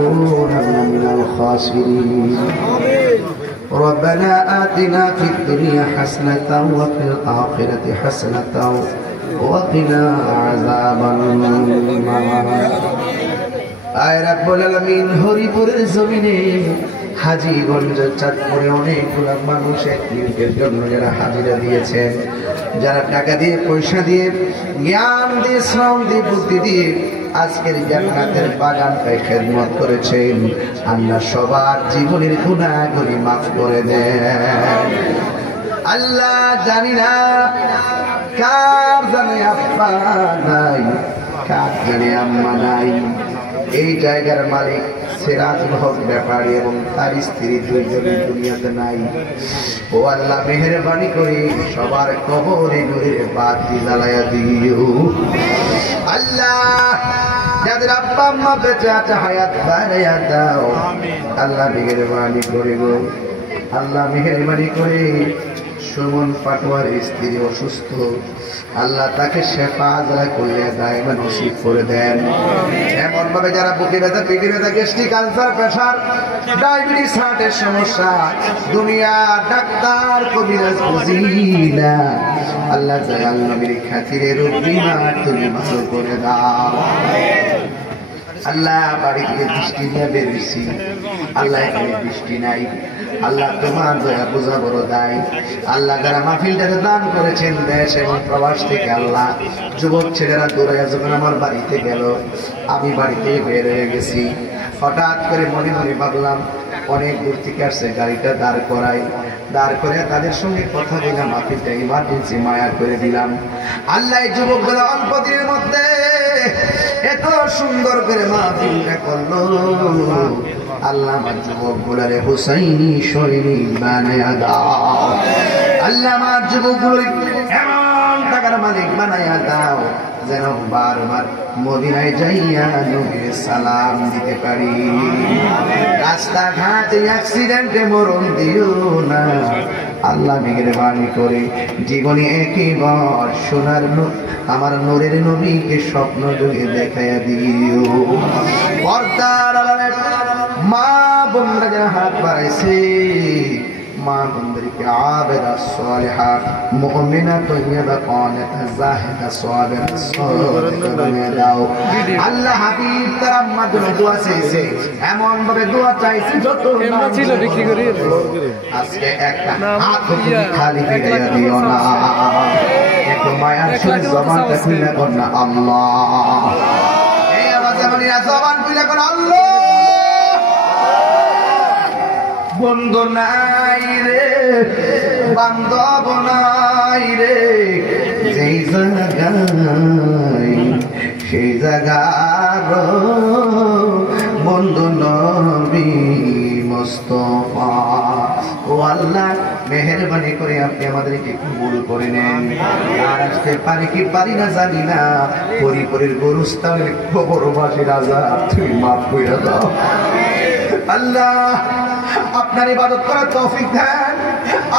لنكونن من الخاسرين ربنا آتنا في الدنيا حسنة وفي الآخرة حسنة وقنا عذاب النار আয় রাব্বুল আলামিন হরিপুরের জমিনে হাজীগঞ্জ চাঁদপুরে অনেকগুলো মানুষ একদিনের জন্য যারা হাজিরা দিয়েছেন, যারা টাকা দিয়ে পয়সা দিয়ে জ্ঞান দিয়ে শ্রম দিয়ে বুদ্ধি দিয়ে আজকের জান্নাতের বাগানটাই খেদমত করেছেন, আল্লাহ সবার জীবনের গুনাহগুলি মাফ করে দেন। আল্লাহ জানি না কার জানে আব্বা নাই, কার জানে আম্মা নাই। এই জায়গার মালিক সিরাজুল হক ব্যাপারী এবং তার স্ত্রী দুইজনই দুনিয়াতে নাই। ও আল্লাহ মেহেরবানি করে সবার কবরে নূরের বাতি জ্বালায়া দিও। আল্লাহ যাদের আব্বা আম্মা বেঁচে আছে হায়াত বাড়াইয়া দাও। আল্লাহ মেহেরবানি করে গো, আল্লাহ মেহেরবানি করে সুমন পাটোয়ার স্ত্রী অসুস্থ, আল্লাহ তাকে শেফা আজরা করলে দায়মা নসিব করে দেন। এমন ভাবে যারা বুকে ব্যথা, পেটে ব্যথা, গ্যাস্ট্রিক, আলসার, প্রেসার, ডায়াবেটিস, হার্টের সমস্যা, দুনিয়া ডাক্তার কবিরাজ বুঝি না, আল্লাহ দয়াল নবীর খাতিরে রোগ বিমার তুমি ভালো করে দাও। আল্লাহ বাড়ি থেকে বৃষ্টি নিয়ে বেরিয়েছি, আল্লাহ এখানে বৃষ্টি নাই, আল্লাহ তোমার দয়া বোঝা বড় দায়। আল্লাহ যারা মাহফিলটাকে দান করেছেন দেশ এবং প্রবাস থেকে, আল্লাহ যুবক ছেলেরা দৌড়াইয়া যখন আমার বাড়িতে গেল, আমি বাড়িতে বের হয়ে গেছি, হঠাৎ করে মনে মনে ভাবলাম অনেক দূর থেকে আসছে, গাড়িটা দাঁড় করাই, দাঁড় করে তাদের সঙ্গে কথা দিলাম, মাহফিলটা ইমার্জেন্সি মায়া করে দিলাম। আল্লাহ এই যুবকগুলো অল্প দিনের মধ্যে এত সুন্দর করে মাহফিলটা করলো। আল্লাহ আমার যুবক গুলারে হুসাইনি সৈনিক বানায়া দাও। আল্লাহ আমার যুবক গুলো এমন টাকার মালিক বানায়া দাও যেন বারবার মদিনায় যাইয়া নবীর সালাম দিতে পারি। রাস্তাঘাটে অ্যাক্সিডেন্টে মরণ দিও না আল্লাহ, মেহেরবানি করে জীবনে একবার সোনার আমার নূরের নবীকে স্বপ্ন যুগে দেখাইয়া দিও। পর্দার আড়ালে মা বোনরা যারা হাত বাড়াইছে, মা বোনদেরকে আবেদা সালেহা মুমিনা তয়্যিবা কানিতা জাহিদা সাবিরা সাদিকা বানিয়ে দাও। আল্লাহ হাবিব তার আম্মার জন্য দোয়া চাইছে, এমন ভাবে দোয়া চাইছে যত ছিল বিক্রি করি। আজকে একটা হাত খালি ফিরিয়ে দিও না, একটু মায়ার সাথে জবানটা খুলে কর না আল্লাহ। এই আওয়াজে মানে জবান খুলে কর আল্লাহ। বন্ধু নাই রে, বান্ধব নাই রে, যেই জায়গায় সেই জায়গার বন্ধু নবী মুস্তাফা। ও আল্লাহ মেহেরবানি করে আপনি আমাদেরকে কবুল করে নেন। আর আসতে পারি কি পারি না জানি না, পরিপরের গরুস্থানের খবরবাসী রাজা তুমি মাফ করে দাও। আল্লাহ আপনার ইবাদত করার তৌফিক দেন,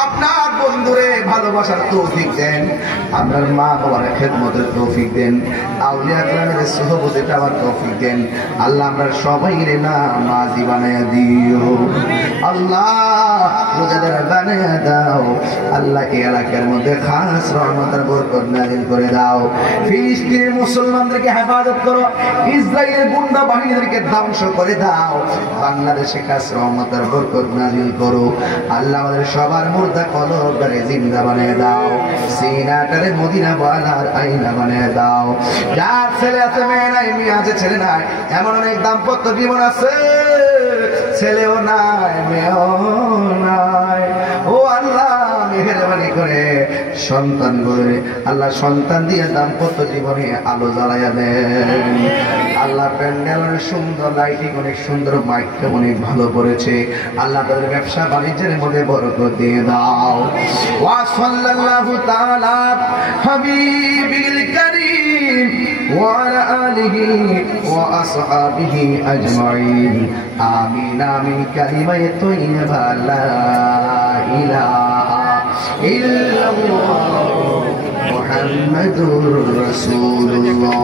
আপনার বন্ধুরে ভালোবাসার তৌফিক দেন, আপনার মা বাবার খেদমতের তৌফিক দেন, আউলিয়া কেরামের সুহবতে যাওয়ার তৌফিক দেন। আল্লাহ আমরা সবাই রে নামাজি বানায়া দিও। আল্লাহ রোজাদার বানায়া দাও। আল্লাহ এই এলাকার মধ্যে খাস রহমতের বরকত নাযিল করে দাও। ফিলিস্তিনের মুসলমানদেরকে হেফাজত করো, ইসরায়েলের গুন্ডা বাহিনীদেরকে ধ্বংস করে দাও। বাংলাদেশে খাস রহমতের বরকত নাযিল করো। আল্লাহ আমাদের সবার মুর্দা কলবটারে জিন্দা বানিয়ে দাও, সিনাটারে মদিনা বানার আইনা বানিয়ে দাও। যার ছেলে আছে মেয়ে নাই, মেয়ে আছে ছেলে নাই, এমন অনেক দাম্পত্য জীবন আছে, ছেলেও নাই মেয়েও নাই। ও আল্লাহ মেহেরবানি করে সন্তান করে আল্লাহ সন্তান দিয়ে দাম্পত্য জীবনে আলো জ্বালাইয়া দেন। আল্লাহ প্যান্ডেল অনেক সুন্দর, লাইটিং অনেক সুন্দর, মাইকটা অনেক ভালো করেছে। আল্লাহ তাদের ব্যবসা বাণিজ্যের মধ্যে বরকত দিয়ে দাও। ওয়া সাল্লাল্লাহু তাআলা হাবিবিল কারীম ওয়া আলা আলিহি ওয়া আসহাবিহি আজমাইন। আমিন আমিন। কালিমায়ে তয়্যিবা লা ইলাহা ইল্লাল্লাহ মুহাম্মাদুর রাসূলুল্লাহ।